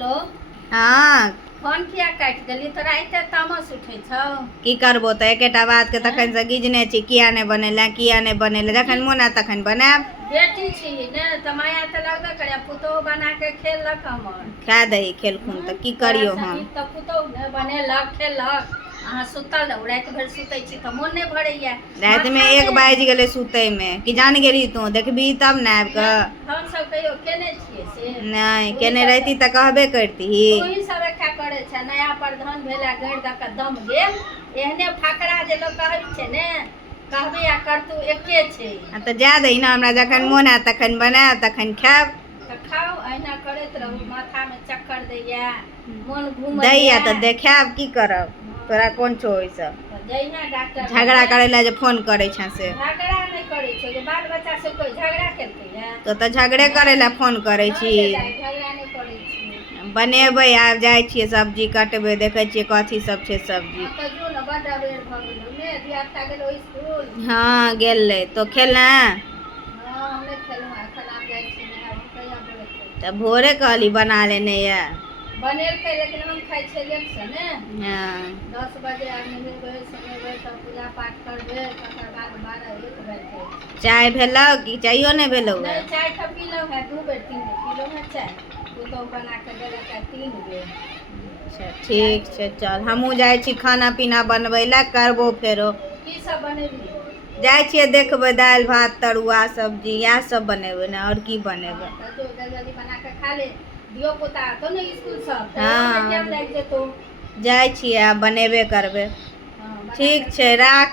Hello हाँ phone किया काट देली तोरा एते तामस उठै छौ की करबो तो एकेटा बात के तखन से गिजने छी किया नहीं बनेले जखन मोन आयत तखन बनायब। बेटी छी ने त माया त लगबे करे पुतोह बना के खेलक हमर खा दही खेलखुन तो की करियो हम। त पुतोह ने बनेलक खेलक अहाँ सुतल रहू रात भर सुतै छी त मोन नहीं भरैया। रात में 1 बाजि गेलै सुतै में कि जान गेली तू देखबी तब न आबि के हम सब कहियो केने छियै से नहीं केने रहती त कहबे करती। तू ही सब एकटा करे छै नया प्रधान भेला गड़ द के दम गेल एहने फाकरा जे लोग कहै छै ने कहबे आ करतू एके छै। त जा दही ना हमरा जखन मोन आयत तखन बनायब तखन खायब। त खाओ अहिना करैत रहू माथा में चक्कर दैया मन घूमैया दैया त देखायब की करब तोरा कोन छौ ओइ से जइना डॉक्टर झगड़ा करे ला जे फोन करे छ से झगड़ा नहीं करे छै जे बाल बच्चा से कोई झगड़ा करते है तो त झगड़े करे ला फोन करे छी। झगड़ा नहीं करे छी बनेबै आब जाइ छियै सब्जी कटबै देखै छियै कथी सब छै सब्जी। त जो न बड बेर भ गेल ने धियापुता गेलो स्कूल हाँ गेलै तो खेला हां हम नहीं खेलू एखन आब जाइ छी नहा कहिया बोले त भोरे कहली बना लेने या बनेलकै लेकिन हम खाइ छियै लेट से ने हाँ 10 बजे आब नहेबै सुनेबै तब पूजा पाठ करबै तकर बाद 12-1 बजे चाय भेलौ कि चायो नहीं भेलौ नहीं चाय तो पीलो है 2 बेर 3 बेर पीलो है चाय पुतोह बना के देलक है 3 बेर। अच्छा ठीक छै चल हमहूँ जाइ छी खाना पीना बनबै ला करबो फेरो की सब बनेबी जाइ छियै देखबै दालि भात तरुआ सब्जी इएह सब बनेबै ना और की बनेबै। त जो जल्दी बना के खा ले दियो पुता तो ने स्कूल सब हाँ। टाइम लाग जेतो जाइ छियै आब बनेबे करबै। ठीक छै राख।